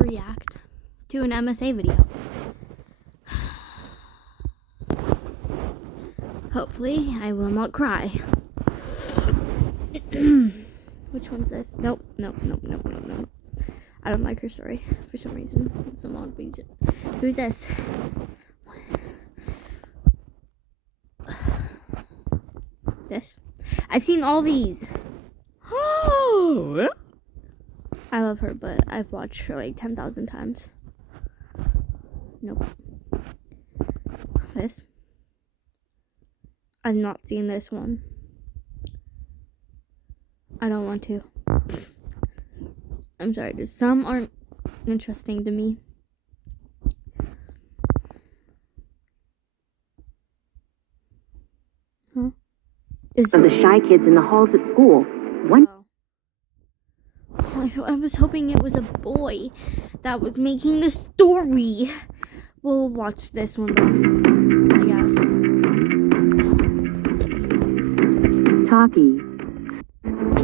react to an MSA video. Hopefully, I will not cry. Which one's this? Nope. I don't like her story for some reason. Some odd reason. Who's this? This? I've seen all these. I love her, but I've watched her like 10,000 times. Nope. This? I've not seen this one. I don't want to. I'm sorry, just some aren't interesting to me. Huh? Of the shy kids in the halls at school. I was hoping it was a boy that was making the story. We'll watch this one though, I guess. Talkie.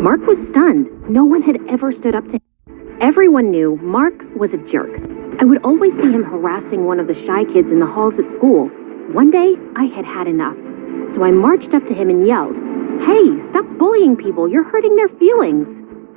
Mark was stunned. No one had ever stood up to him. Everyone knew Mark was a jerk. I would always see him harassing one of the shy kids in the halls at school. One day, I had had enough. So I marched up to him and yelled, "Hey, stop bullying people. You're hurting their feelings."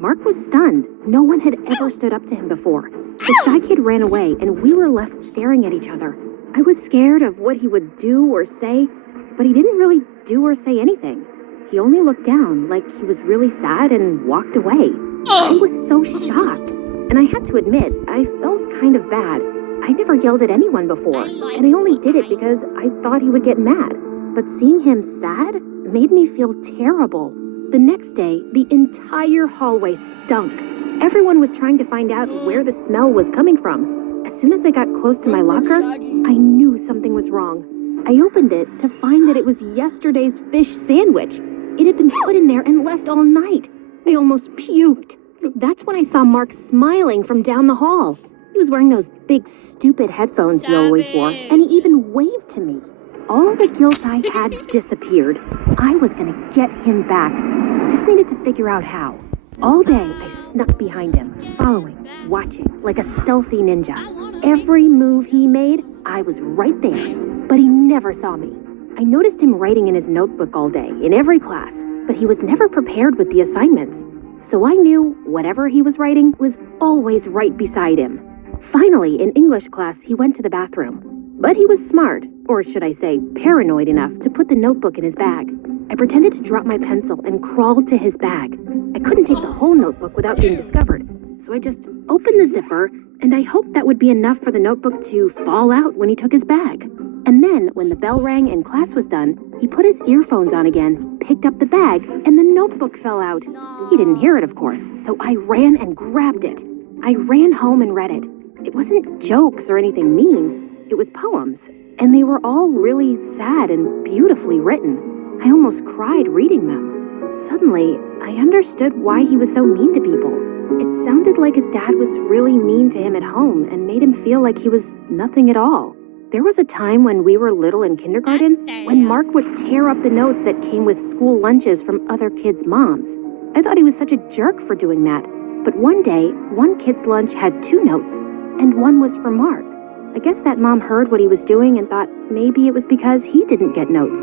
Mark was stunned. No one had ever stood up to him before. The shy kid ran away, and we were left staring at each other. I was scared of what he would do or say, but he didn't really do or say anything. He only looked down like he was really sad and walked away. I was so shocked, and I had to admit, I felt kind of bad. I never yelled at anyone before, and I only did it because I thought he would get mad. But seeing him sad made me feel terrible. The next day, the entire hallway stunk. Everyone was trying to find out where the smell was coming from. As soon as I got close to my locker, I knew something was wrong. I opened it to find that it was yesterday's fish sandwich. It had been put in there and left all night. I almost puked. That's when I saw Mark smiling from down the hall. He was wearing those big, stupid headphones he always wore, and he even waved to me. All the guilt I had disappeared. I was gonna get him back. I just needed to figure out how. All day, I snuck behind him, following, watching, like a stealthy ninja. Every move he made, I was right there, but he never saw me. I noticed him writing in his notebook all day, in every class, but he was never prepared with the assignments. So I knew whatever he was writing was always right beside him. Finally, in English class, he went to the bathroom. But he was smart, or should I say paranoid enough, to put the notebook in his bag. I pretended to drop my pencil and crawled to his bag. I couldn't take the whole notebook without being discovered, so I just opened the zipper, and I hoped that would be enough for the notebook to fall out when he took his bag. And then, when the bell rang and class was done, he put his earphones on again, picked up the bag, and the notebook fell out. He didn't hear it, of course, so I ran and grabbed it. I ran home and read it. It wasn't jokes or anything mean. It was poems, and they were all really sad and beautifully written. I almost cried reading them. Suddenly, I understood why he was so mean to people. It sounded like his dad was really mean to him at home and made him feel like he was nothing at all. There was a time when we were little in kindergarten when Mark would tear up the notes that came with school lunches from other kids' moms. I thought he was such a jerk for doing that. But one day, one kid's lunch had 2 notes, and one was for Mark. I guess that mom heard what he was doing and thought maybe it was because he didn't get notes.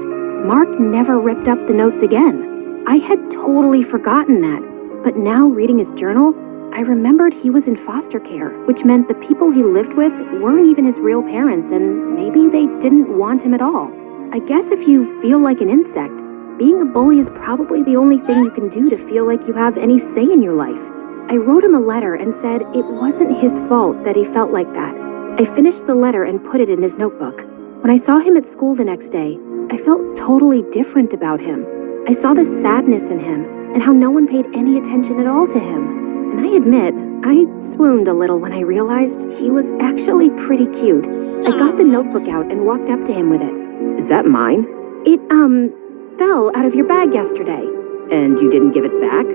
Mark never ripped up the notes again. I had totally forgotten that, but now reading his journal, I remembered he was in foster care, which meant the people he lived with weren't even his real parents, and maybe they didn't want him at all. I guess if you feel like an insect, being a bully is probably the only thing you can do to feel like you have any say in your life. I wrote him a letter and said it wasn't his fault that he felt like that. I finished the letter and put it in his notebook. When I saw him at school the next day, I felt totally different about him. I saw the sadness in him and how no one paid any attention at all to him. And I admit, I swooned a little when I realized he was actually pretty cute. I got the notebook out and walked up to him with it. "Is that mine?" It, fell out of your bag yesterday." "And you didn't give it back?"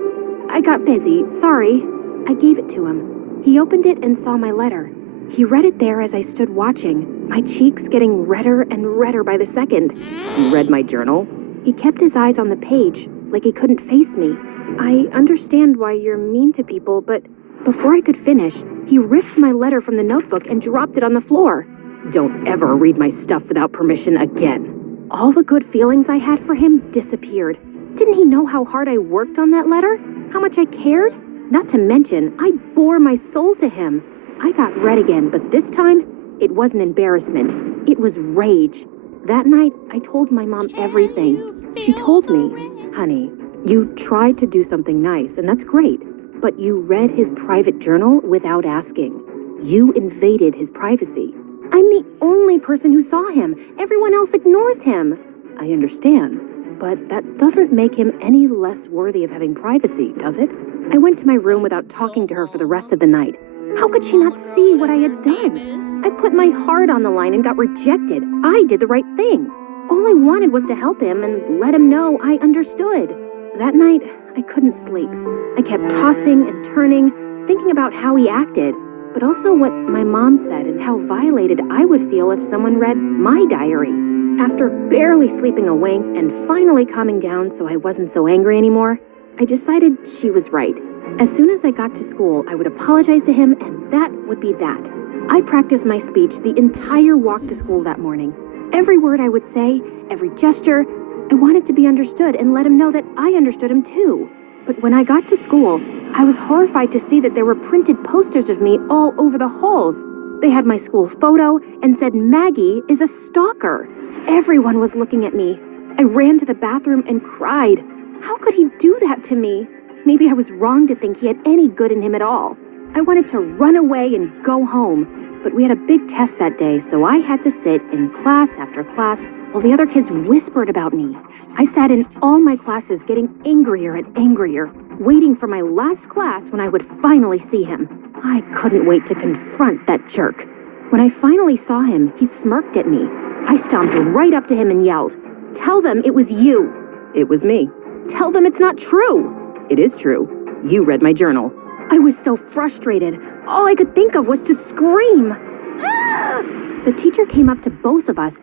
"I got busy, sorry." I gave it to him. He opened it and saw my letter. He read it there as I stood watching, my cheeks getting redder and redder by the second. "You read my journal?" He kept his eyes on the page, like he couldn't face me. "I understand why you're mean to people, but..." Before I could finish, He ripped my letter from the notebook and dropped it on the floor. Don't ever read my stuff without permission again. All the good feelings I had for him disappeared. Didn't he know how hard I worked on that letter? How much I cared? Not to mention, I bore my soul to him. I got red again, but this time, it wasn't embarrassment. It was rage. That night, I told my mom everything. She told me, honey, you tried to do something nice, and that's great, but you read his private journal without asking. You invaded his privacy. I'm the only person who saw him. Everyone else ignores him. I understand, but that doesn't make him any less worthy of having privacy, does it? I went to my room without talking to her for the rest of the night. How could she not see what I had done? I put my heart on the line and got rejected. I did the right thing. All I wanted was to help him and let him know I understood. That night, I couldn't sleep. I kept tossing and turning, thinking about how he acted, but also what my mom said and how violated I would feel if someone read my diary. After barely sleeping a wink and finally calming down so I wasn't so angry anymore, I decided she was right. As soon as I got to school, I would apologize to him, and that would be that. I practiced my speech the entire walk to school that morning. Every word I would say, every gesture, I wanted to be understood and let him know that I understood him too. But when I got to school, I was horrified to see that there were printed posters of me all over the halls. They had my school photo and said Maggie is a stalker. Everyone was looking at me. I ran to the bathroom and cried. How could he do that to me? Maybe I was wrong to think he had any good in him at all. I wanted to run away and go home, but we had a big test that day, so I had to sit in class after class while the other kids whispered about me. I sat in all my classes getting angrier and angrier, waiting for my last class when I would finally see him. I couldn't wait to confront that jerk. When I finally saw him, he smirked at me. I stomped right up to him and yelled, "Tell them it was you." "It was me." "Tell them it's not true." "It is true. You read my journal." I was so frustrated. All I could think of was to scream. Ah! The teacher came up to both of us.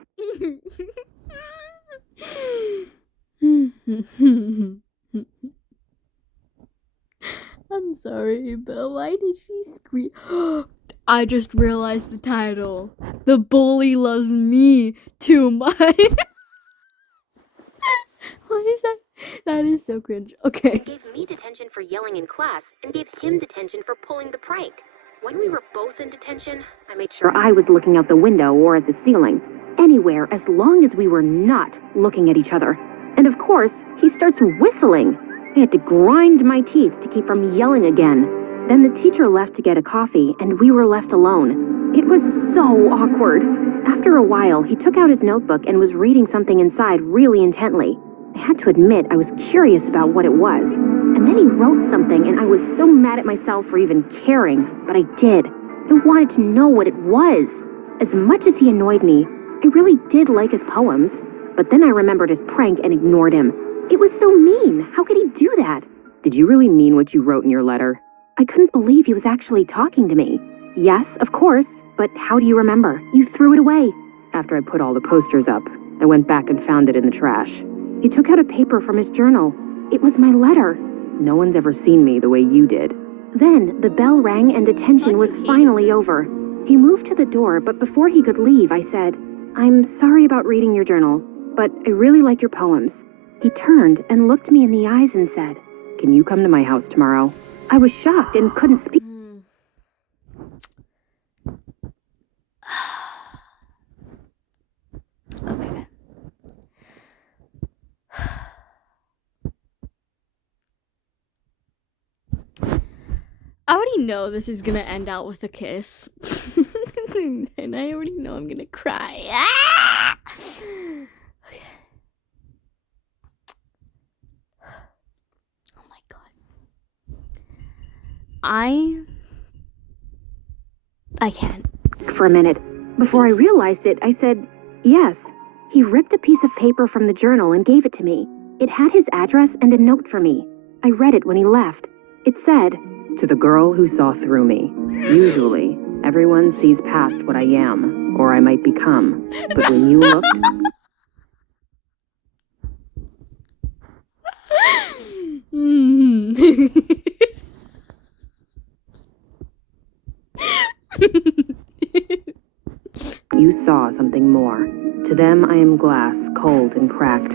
I'm sorry, but why did she scream? I just realized the title. The bully loves me too much. What is that? That is so cringe. Okay. Gave me detention for yelling in class and gave him detention for pulling the prank. When we were both in detention, I made sure I was looking out the window or at the ceiling. Anywhere, as long as we were not looking at each other. And of course, he starts whistling. I had to grind my teeth to keep from yelling again. Then the teacher left to get a coffee, and we were left alone. It was so awkward. After a while, he took out his notebook and was reading something inside really intently. I had to admit I was curious about what it was. And then he wrote something, and I was so mad at myself for even caring, but I did. I wanted to know what it was. As much as he annoyed me, I really did like his poems. But then I remembered his prank and ignored him. It was so mean. How could he do that? Did you really mean what you wrote in your letter? I couldn't believe he was actually talking to me. Yes, of course, but how do you remember? You threw it away. After I put all the posters up, I went back and found it in the trash. He took out a paper from his journal. It was my letter. No one's ever seen me the way you did. Then the bell rang and detention was finally over. He moved to the door, but before he could leave, I said, "I'm sorry about reading your journal, but I really like your poems." He turned and looked me in the eyes and said, "Can you come to my house tomorrow?" I was shocked and couldn't speak. Okay. I already know this is gonna end out with a kiss. And I already know I'm gonna cry. Ah! Okay. Oh my god. I can't. For a minute. Before I realized it, I said, "Yes." He ripped a piece of paper from the journal and gave it to me. It had his address and a note for me. I read it when he left. It said, "To the girl who saw through me. Usually, everyone sees past what I am, or I might become. But when you looked..." You saw something more. To them, I am glass, cold and cracked.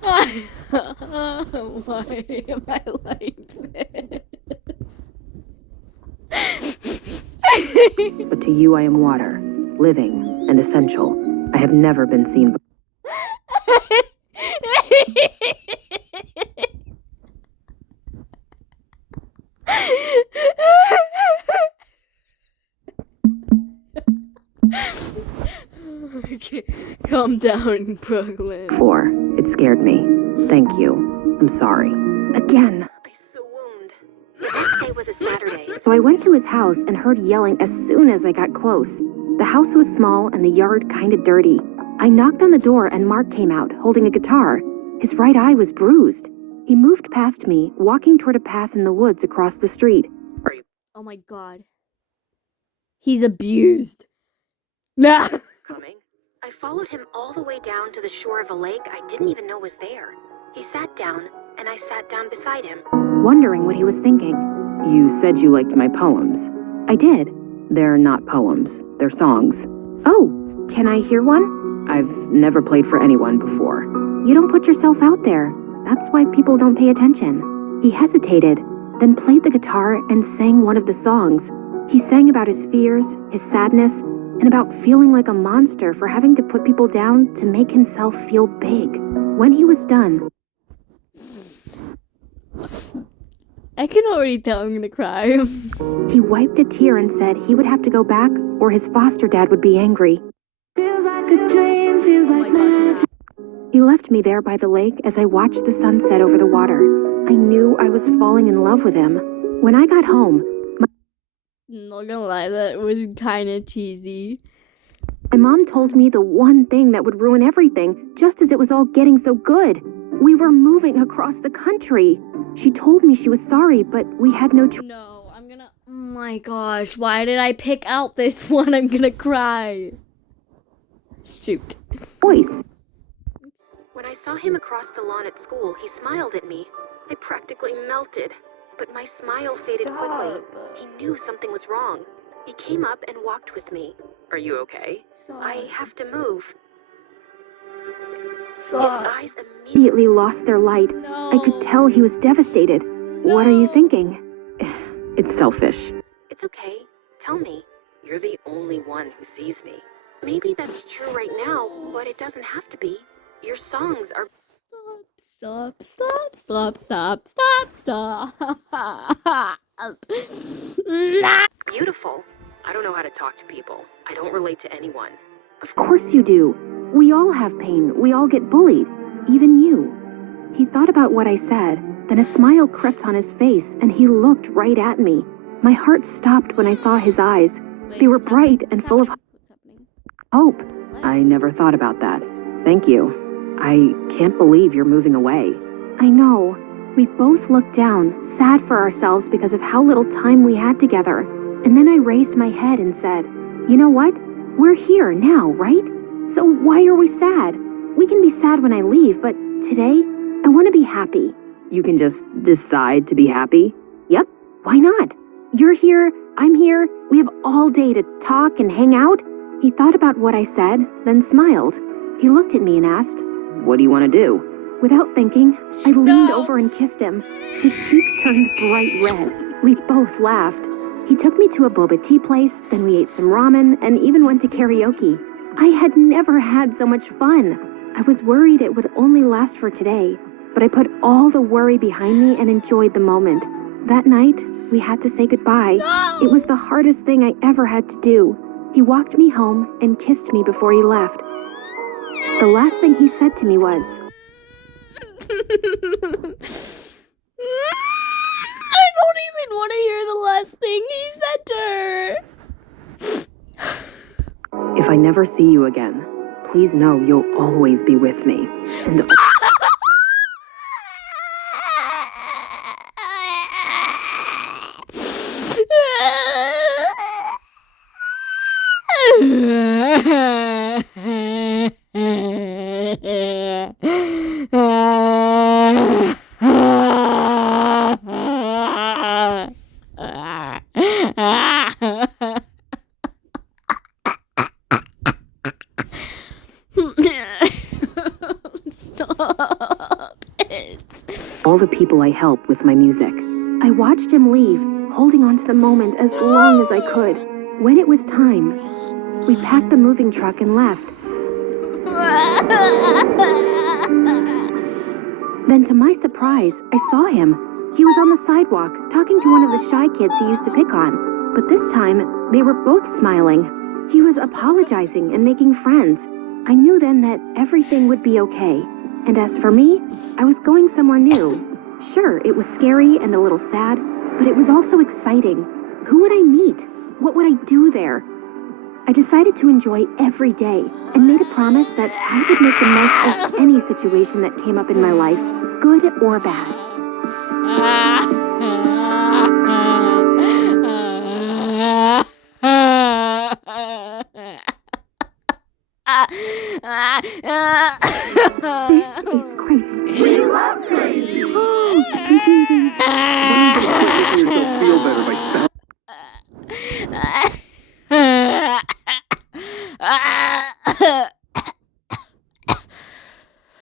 Why am I like this? But to you, I am water, living and essential. I have never been seen before. Okay, calm down, Brooklyn. It scared me. Thank you. I'm sorry. Again. I swooned. The next day was a Saturday, so I went to his house and heard yelling as soon as I got close. The house was small and the yard kinda dirty. I knocked on the door and Mark came out, holding a guitar. His right eye was bruised. He moved past me, walking toward a path in the woods across the street. Oh my god. He's abused. Nah. Coming. I followed him all the way down to the shore of a lake I didn't even know was there. He sat down, and I sat down beside him, wondering what he was thinking. You said you liked my poems. I did. They're not poems. They're songs. Oh, can I hear one? I've never played for anyone before. You don't put yourself out there. That's why people don't pay attention. He hesitated, then played the guitar and sang one of the songs. He sang about his fears, his sadness, and about feeling like a monster for having to put people down to make himself feel big. When he was done, I can already tell I'm gonna cry. he wiped a tear and said he would have to go back or his foster dad would be angry. Feels like a dream, feels Oh like my gosh. magic. He left me there by the lake as I watched the sun set over the water. I knew I was falling in love with him. When I got home, Not gonna lie, that was kinda cheesy. my mom told me the one thing that would ruin everything, just as it was all getting so good. We were moving across the country. She told me she was sorry, but we had no choice. No, I'm gonna. Oh my gosh, why did I pick out this one? I'm gonna cry. Shoot. When I saw him across the lawn at school, he smiled at me. I practically melted, but my smile faded quickly. He knew something was wrong. He came up and walked with me. Are you okay? I have to move. His eyes immediately lost their light. No. I could tell he was devastated. What are you thinking? It's selfish. It's okay. Tell me. You're the only one who sees me. Maybe that's true right now, but it doesn't have to be. Your songs are... Stop, stop, stop, stop, stop, stop, stop. beautiful. I don't know how to talk to people. I don't relate to anyone. Of course you do. We all have pain. We all get bullied. Even you. He thought about what I said, then a smile crept on his face and he looked right at me. My heart stopped when I saw his eyes. They were bright and full of hope. I never thought about that. Thank you. I can't believe you're moving away. I know. We both looked down, sad for ourselves because of how little time we had together. And then I raised my head and said, you know what? We're here now, right? So why are we sad? We can be sad when I leave, but today, I want to be happy. You can just decide to be happy? Yep, why not? You're here, I'm here, we have all day to talk and hang out. He thought about what I said, then smiled. He looked at me and asked, what do you want to do? Without thinking, I leaned over and kissed him. His cheeks turned bright red. We both laughed. He took me to a boba tea place, then we ate some ramen, and even went to karaoke. I had never had so much fun. I was worried it would only last for today, but I put all the worry behind me and enjoyed the moment. That night, we had to say goodbye. No! It was the hardest thing I ever had to do. He walked me home and kissed me before he left. The last thing he said to me was, I don't even want to hear the last thing he said to her. if I never see you again, please know you'll always be with me. And Stop it. All the people I help with my music. I watched him leave, holding on to the moment as long as I could. When it was time, we packed the moving truck and left. Then, to my surprise, I saw him. He was on the sidewalk, talking to one of the shy kids he used to pick on. But this time, they were both smiling. He was apologizing and making friends. I knew then that everything would be okay. And as for me, I was going somewhere new. Sure, it was scary and a little sad, but it was also exciting. Who would I meet? What would I do there? I decided to enjoy every day and made a promise that I would make the most of any situation that came up in my life, good or bad. He's crazy. We love crazy. Oh, confusing. Making yourself feel better by Ah.